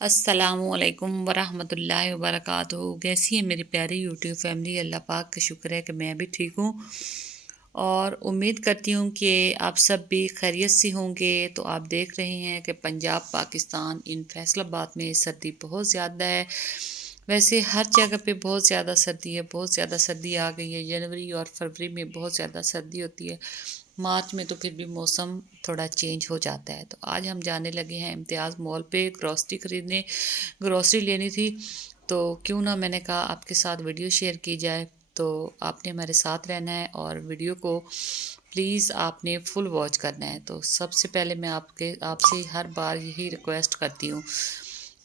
अस्सलामुअलैकुम वरहमतुल्लाहि वबरकातुहू। कैसी है मेरी प्यारी यूट्यूब फैमिली? अल्लाह पाक का शुक्र है कि मैं भी ठीक हूँ और उम्मीद करती हूँ कि आप सब भी खैरियत से होंगे। तो आप देख रहे हैं कि पंजाब पाकिस्तान इन फैसलाबाद में सर्दी बहुत ज़्यादा है। वैसे हर जगह पे बहुत ज़्यादा सर्दी है, बहुत ज़्यादा सर्दी आ गई है। जनवरी और फरवरी में बहुत ज़्यादा सर्दी होती है, मार्च में तो फिर भी मौसम थोड़ा चेंज हो जाता है। तो आज हम जाने लगे हैं इम्तियाज़ मॉल पे ग्रॉसरी ख़रीदने, ग्रॉसरी लेनी थी। तो क्यों ना मैंने कहा आपके साथ वीडियो शेयर की जाए। तो आपने हमारे साथ रहना है और वीडियो को प्लीज़ आपने फुल वॉच करना है। तो सबसे पहले मैं आपसे हर बार यही रिक्वेस्ट करती हूँ।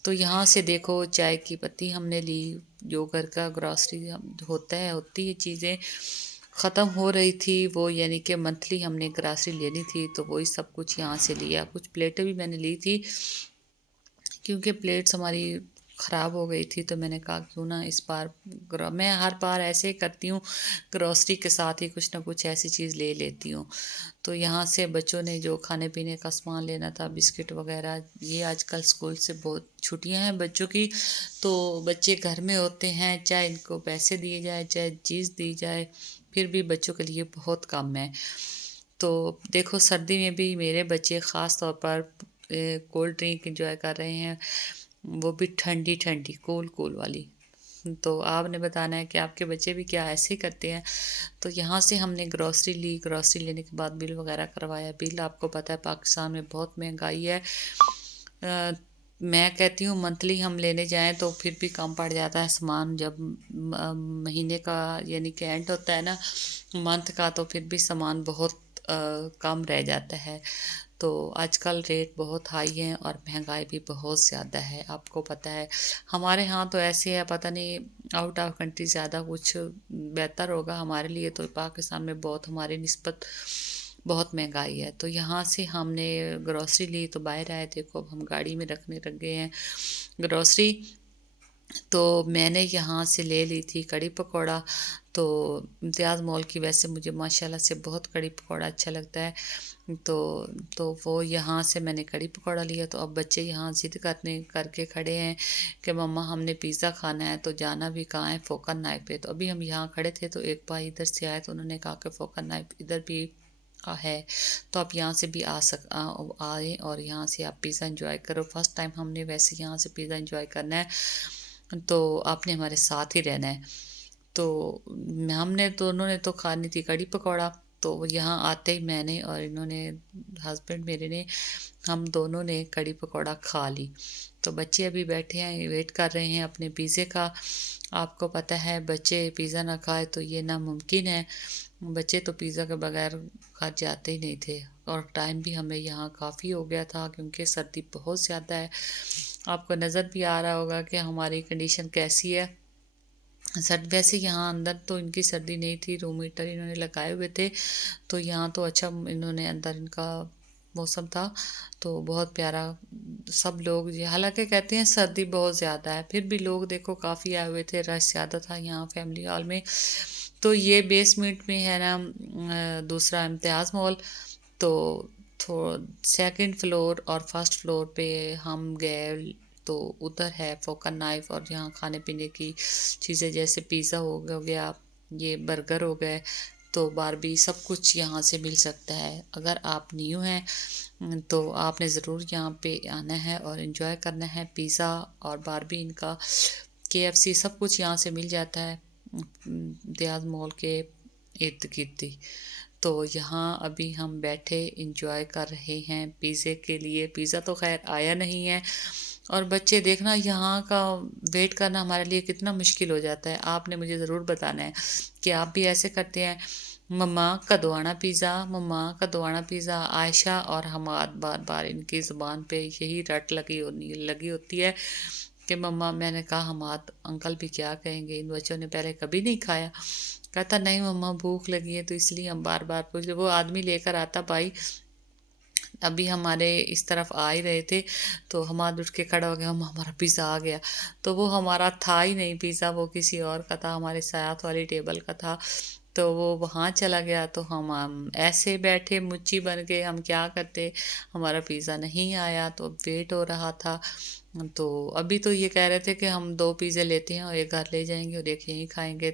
तो यहाँ से देखो, चाय की पत्ती हमने ली, जो घर का ग्रॉसरी होती है चीज़ें ख़त्म हो रही थी वो, यानी कि मंथली हमने ग्रॉसरी लेनी थी तो वही सब कुछ यहाँ से लिया। कुछ प्लेटें भी मैंने ली थी क्योंकि प्लेट्स हमारी ख़राब हो गई थी। तो मैंने कहा क्यों ना इस बार मैं हर बार ऐसे ही करती हूँ, ग्रॉसरी के साथ ही कुछ ना कुछ ऐसी चीज़ ले लेती हूँ। तो यहाँ से बच्चों ने जो खाने पीने का सामान लेना था, बिस्किट वगैरह, ये आजकल स्कूल से बहुत छुट्टियाँ हैं बच्चों की, तो बच्चे घर में होते हैं, चाहे इनको पैसे दिए जाए चाहे चीज़ दी जाए, फिर भी बच्चों के लिए बहुत कम है। तो देखो, सर्दी में भी मेरे बच्चे ख़ास तौर पर कोल्ड ड्रिंक इंजॉय कर रहे हैं, वो भी ठंडी ठंडी कूल कूल वाली। तो आपने बताना है कि आपके बच्चे भी क्या ऐसे ही करते हैं। तो यहाँ से हमने ग्रॉसरी ली, ग्रॉसरी लेने के बाद बिल वगैरह करवाया। बिल आपको पता है पाकिस्तान में बहुत महंगाई है। मैं कहती हूँ मंथली हम लेने जाएं तो फिर भी कम पड़ जाता है सामान। जब महीने का यानी कि एंड होता है ना मंथ का, तो फिर भी सामान बहुत कम रह जाता है। तो आजकल रेट बहुत हाई हैं और महंगाई भी बहुत ज़्यादा है, आपको पता है। हमारे यहाँ तो ऐसे है, पता नहीं आउट ऑफ कंट्री ज़्यादा कुछ बेहतर होगा, हमारे लिए तो पाकिस्तान में बहुत हमारी निस्बत बहुत महंगाई है। तो यहाँ से हमने ग्रॉसरी ली तो बाहर आए, देखो अब हम गाड़ी में रखने लग गए हैं ग्रॉसरी। तो मैंने यहाँ से ले ली थी कड़ी पकौड़ा। तो इम्तियाज़ मॉल की वैसे मुझे माशाल्लाह से बहुत कड़ी पकौड़ा अच्छा लगता है। तो वो यहाँ से मैंने कड़ी पकौड़ा लिया। तो अब बच्चे यहाँ ज़िद करके खड़े हैं कि मम्मा हमने पिज़्ज़ा खाना है। तो जाना भी कहाँ है, फोकन नाइफ पे। तो अभी हम यहाँ खड़े थे तो एक भाई इधर से आए, तो उन्होंने कहा कि फोकन नाइफ इधर भी है, तो आप यहाँ से भी आए और यहाँ से आप पिज़्ज़ा इंजॉय करो। फर्स्ट टाइम हमने वैसे यहाँ से पिज़्ज़ा इंजॉय करना है, तो आपने हमारे साथ ही रहना है। तो हमने दोनों ने तो खानी थी कड़ी पकौड़ा। तो यहाँ आते ही मैंने और इन्होंने, हस्बैंड मेरे ने, हम दोनों ने कड़ी पकौड़ा खा ली। तो बच्चे अभी बैठे हैं, वेट कर रहे हैं अपने पिज़्ज़े का। आपको पता है बच्चे पिज़्ज़ा ना खाए तो ये नामुमकिन है। बच्चे तो पिज़्ज़ा के बगैर घर जाते ही नहीं थे। और टाइम भी हमें यहाँ काफ़ी हो गया था क्योंकि सर्दी बहुत ज़्यादा है। आपको नज़र भी आ रहा होगा कि हमारी कंडीशन कैसी है। वैसे यहाँ अंदर तो इनकी सर्दी नहीं थी, रूम हीटर इन्होंने लगाए हुए थे, तो यहाँ तो अच्छा इन्होंने अंदर इनका मौसम था तो बहुत प्यारा। सब लोग हालांकि कहते हैं सर्दी बहुत ज़्यादा है, फिर भी लोग देखो काफ़ी आए हुए थे, रश ज़्यादा था यहाँ फैमिली हॉल में। तो ये बेसमेंट में है ना दूसरा इम्तियाज़ मॉल। तो थो सेकंड फ्लोर और फर्स्ट फ्लोर पे हम गए, तो उधर है फोकन नाइफ और यहाँ खाने पीने की चीज़ें जैसे पिज़्ज़ा हो गया, ये बर्गर हो गए, तो बारबी सब कुछ यहाँ से मिल सकता है। अगर आप न्यू हैं तो आपने ज़रूर यहाँ पे आना है और इन्जॉय करना है। पिज़्ज़ा और बारबी इनका KFC सब कुछ यहाँ से मिल जाता है इम्तियाज़ मॉल के इर्द गिर्द ही। तो यहाँ अभी हम बैठे इंजॉय कर रहे हैं पिज़्ज़े के लिए। पिज़्ज़ा तो खैर आया नहीं है और बच्चे देखना यहाँ का वेट करना हमारे लिए कितना मुश्किल हो जाता है। आपने मुझे ज़रूर बताना है कि आप भी ऐसे करते हैं। मम्मा कदों आना पिज़्ज़ा, मम्मा कदों आना पिज़्ज़ा। आयशा और हमाद बार बार इनकी ज़ुबान पे यही रट लगी होती है कि मम्मा। मैंने कहा हमाद अंकल भी क्या कहेंगे, इन बच्चों ने पहले कभी नहीं खाया। कहता नहीं मम्मा भूख लगी है तो इसलिए हम बार बार पूछ रहे। वो आदमी लेकर आता भाई, अभी हमारे इस तरफ आ ही रहे थे तो हमारा उठ के खड़ा हो गया, हम हमारा पिज़्ज़ा आ गया। तो वो हमारा था ही नहीं पिज़्ज़ा, वो किसी और का था, हमारे साथ वाली टेबल का था। तो वो वहाँ चला गया, तो हम ऐसे बैठे मुच्ची बन के, हम क्या करते, हमारा पिज़्ज़ा नहीं आया, तो वेट हो रहा था। तो अभी तो ये कह रहे थे कि हम 2 पिज़्ज़े लेते हैं और एक घर ले जाएंगे और एक यहीं खाएंगे।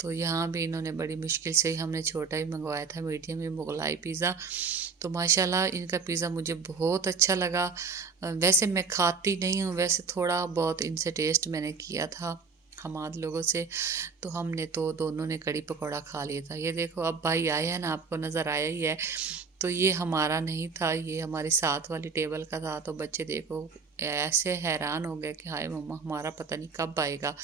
तो यहाँ भी इन्होंने बड़ी मुश्किल से ही, हमने छोटा ही मंगवाया था, मीडियम ही मुगलाई पिज़्ज़ा। तो माशाल्लाह इनका पिज़्ज़ा मुझे बहुत अच्छा लगा। वैसे मैं खाती नहीं हूँ, वैसे थोड़ा बहुत इनसे टेस्ट मैंने किया था हमाद लोगों से। तो हमने तो दोनों ने कड़ी पकौड़ा खा लिया था। ये देखो अब भाई आए हैं ना, आपको नज़र आया ही है। तो ये हमारा नहीं था, ये हमारी साथ वाली टेबल का था। तो बच्चे देखो ऐसे हैरान हो गए कि हाय मम्मा हमारा पता नहीं कब आएगा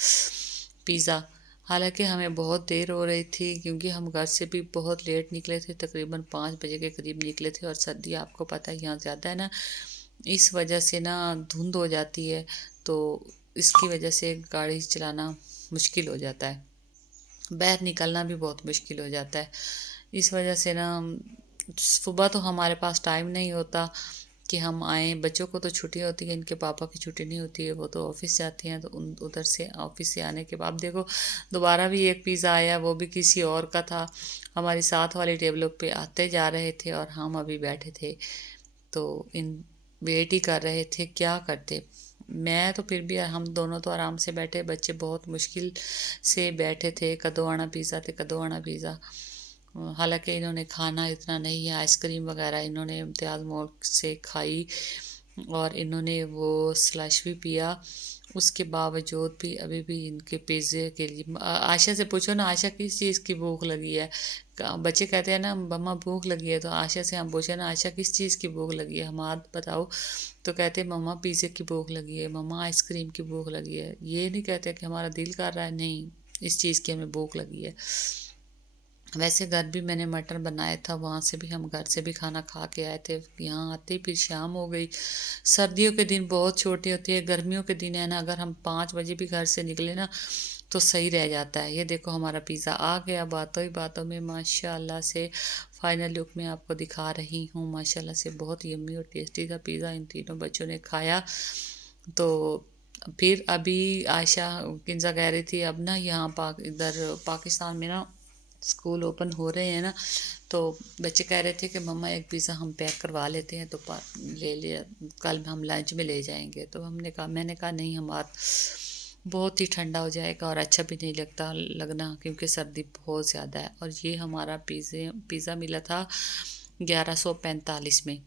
पिज़्ज़ा। हालांकि हमें बहुत देर हो रही थी, क्योंकि हम घर से भी बहुत लेट निकले थे, तकरीबन 5 बजे के करीब निकले थे। और सर्दी आपको पता है यहाँ ज़्यादा है ना, इस वजह से ना धुंध हो जाती है, तो इसकी वजह से गाड़ी चलाना मुश्किल हो जाता है, बाहर निकलना भी बहुत मुश्किल हो जाता है। इस वजह से ना सुबह तो हमारे पास टाइम नहीं होता कि हम आएँ। बच्चों को तो छुट्टी होती है, इनके पापा की छुट्टी नहीं होती है, वो तो ऑफिस जाते हैं। तो उन उधर से ऑफिस से आने के बाद देखो दोबारा भी एक पिज़्ज़ा आया, वो भी किसी और का था। हमारी साथ वाली टेबलों पे आते जा रहे थे और हम अभी बैठे थे, तो इन वेट ही कर रहे थे, क्या करते। मैं तो फिर भी, हम दोनों तो आराम से बैठे, बच्चे बहुत मुश्किल से बैठे थे, कदों आना पिज़्ज़ा थे, कदों आना पिज़्ज़ा। हालांकि इन्होंने खाना इतना नहीं है, आइसक्रीम वगैरह इन्होंने इम्तियाज़ मोड़ से खाई और इन्होंने वो स्लश भी पिया। उसके बावजूद भी अभी भी इनके पिज़्ज़े के लिए आशा से पूछो ना, आशा किस चीज़ की भूख लगी है। बच्चे कहते हैं ना मम्मा भूख लगी है, तो आशा से हम पूछे ना आशा किस चीज़ की भूख लगी है, हम आप बताओ। तो कहते हैं मम्मा पिज़्ज़े की भूख लगी है, मम्मा आइसक्रीम की भूख लगी है। ये नहीं कहते कि हमारा दिल कर रहा है, नहीं, इस चीज़ की हमें भूख लगी है। वैसे घर भी मैंने मटन बनाया था, वहाँ से भी हम घर से भी खाना खा के आए थे। यहाँ आते ही फिर शाम हो गई। सर्दियों के दिन बहुत छोटे होते हैं, गर्मियों के दिन है ना, अगर हम 5 बजे भी घर से निकले ना तो सही रह जाता है। ये देखो हमारा पिज़्ज़ा आ गया बातों ही बातों में माशाल्लाह से। फाइनल लुक में आपको दिखा रही हूँ, माशाल्लाह से बहुत यम्मी और टेस्टी था पिज़्ज़ा। इन तीनों बच्चों ने खाया। तो फिर अभी आयशा किंजा कह रही थी अब ना यहाँ इधर पाकिस्तान में ना स्कूल ओपन हो रहे हैं ना, तो बच्चे कह रहे थे कि मम्मा एक पिज़्ज़ा हम पैक करवा लेते हैं, तो ले लिया, कल हम लंच में ले जाएंगे। तो मैंने कहा नहीं, हम आज बहुत ही ठंडा हो जाएगा और अच्छा भी नहीं लगना, क्योंकि सर्दी बहुत ज़्यादा है। और ये हमारा पिज़्ज़ा मिला था 1145 में।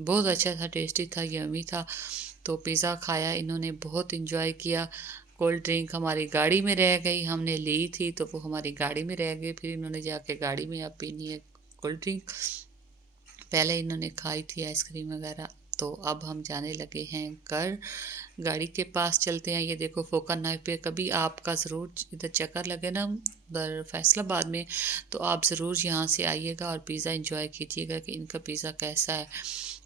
बहुत अच्छा था, टेस्टी था, यम्मी था। तो पिज़्ज़ा खाया, इन्होंने बहुत इन्जॉय किया। कोल्ड ड्रिंक हमारी गाड़ी में रह गई, हमने ली थी तो वो हमारी गाड़ी में रह गई, फिर इन्होंने जाके गाड़ी में अब पीनी है कोल्ड ड्रिंक। पहले इन्होंने खाई थी आइसक्रीम वगैरह। तो अब हम जाने लगे हैं घर, गाड़ी के पास चलते हैं। ये देखो फोका नाइफ पे, कभी आपका ज़रूर इधर चक्कर लगे ना उधर फैसलाबाद में, तो आप ज़रूर यहाँ से आइएगा और पिज़्ज़ा इंजॉय कीजिएगा कि इनका पिज़्ज़ा कैसा है।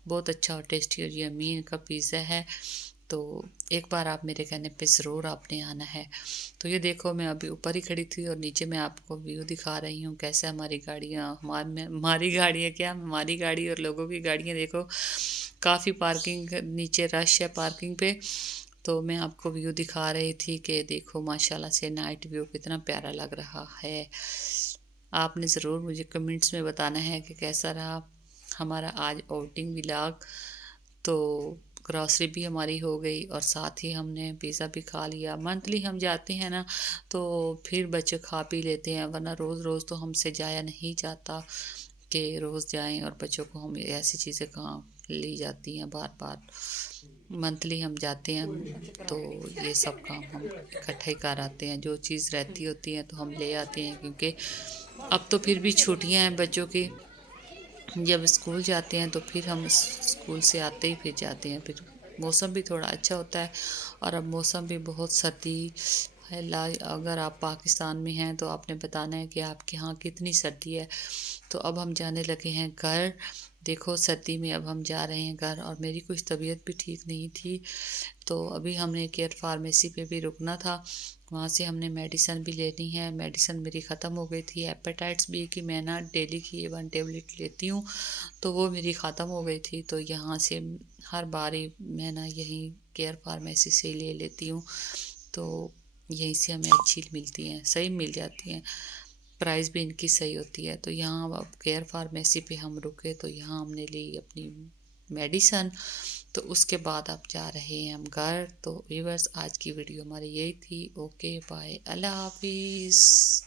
बहुत अच्छा और टेस्टी और यम्मी इनका पिज़्ज़ा है। तो एक बार आप मेरे कहने पे ज़रूर आपने आना है। तो ये देखो मैं अभी ऊपर ही खड़ी थी और नीचे मैं आपको व्यू दिखा रही हूँ कैसे हमारी गाड़ियाँ, हमारी गाड़ी है क्या, हमारी गाड़ी और लोगों की गाड़ियाँ देखो। काफ़ी पार्किंग नीचे रश है पार्किंग पे। तो मैं आपको व्यू दिखा रही थी कि देखो माशाल्लाह से नाइट व्यू कितना प्यारा लग रहा है। आपने ज़रूर मुझे कमेंट्स में बताना है कि कैसा रहा हमारा आज आउटिंग व्लॉग। तो ग्रॉसरी भी हमारी हो गई और साथ ही हमने पिज़्ज़ा भी खा लिया। मंथली हम जाते हैं ना, तो फिर बच्चे खा पी लेते हैं, वरना रोज़ रोज़ तो हमसे जाया नहीं जाता कि रोज़ जाएं, और बच्चों को हम ऐसी चीज़ें कहाँ ली जाती हैं बार बार। मंथली हम जाते हैं तो ये सब काम हम इकट्ठे ही कर आते हैं, जो चीज़ रहती होती है तो हम ले आते हैं। क्योंकि अब तो फिर भी छुट्टियां हैं बच्चों की, जब स्कूल जाते हैं तो फिर हम स्कूल से आते ही फिर जाते हैं। फिर मौसम भी थोड़ा अच्छा होता है, और अब मौसम भी बहुत सर्दी है। अगर आप पाकिस्तान में हैं तो आपने बताना है कि आपके यहाँ कितनी सर्दी है। तो अब हम जाने लगे हैं घर। देखो सर्दी में अब हम जा रहे हैं घर, और मेरी कुछ तबीयत भी ठीक नहीं थी, तो अभी हमने केयर फार्मेसी पे भी रुकना था। वहाँ से हमने मेडिसन भी लेनी है, मेडिसन मेरी ख़त्म हो गई थी। हेपेटाइट्स बी की मैं ना डेली की 1 टेबलेट लेती हूँ, तो वो मेरी ख़त्म हो गई थी। तो यहाँ से हर बारी मैं ना यहीं केयर फार्मेसी से ले लेती हूँ, तो यहीं से हमें अच्छी मिलती हैं, सही मिल जाती हैं। प्राइस भी इनकी सही होती है। तो यहाँ अब केयर फार्मेसी पे हम रुके, तो यहाँ हमने ली अपनी मेडिसन। तो उसके बाद अब जा रहे हैं हम घर। तो व्यूअर्स, आज की वीडियो हमारी यही थी। ओके बाय, अल्लाह हाफिज़।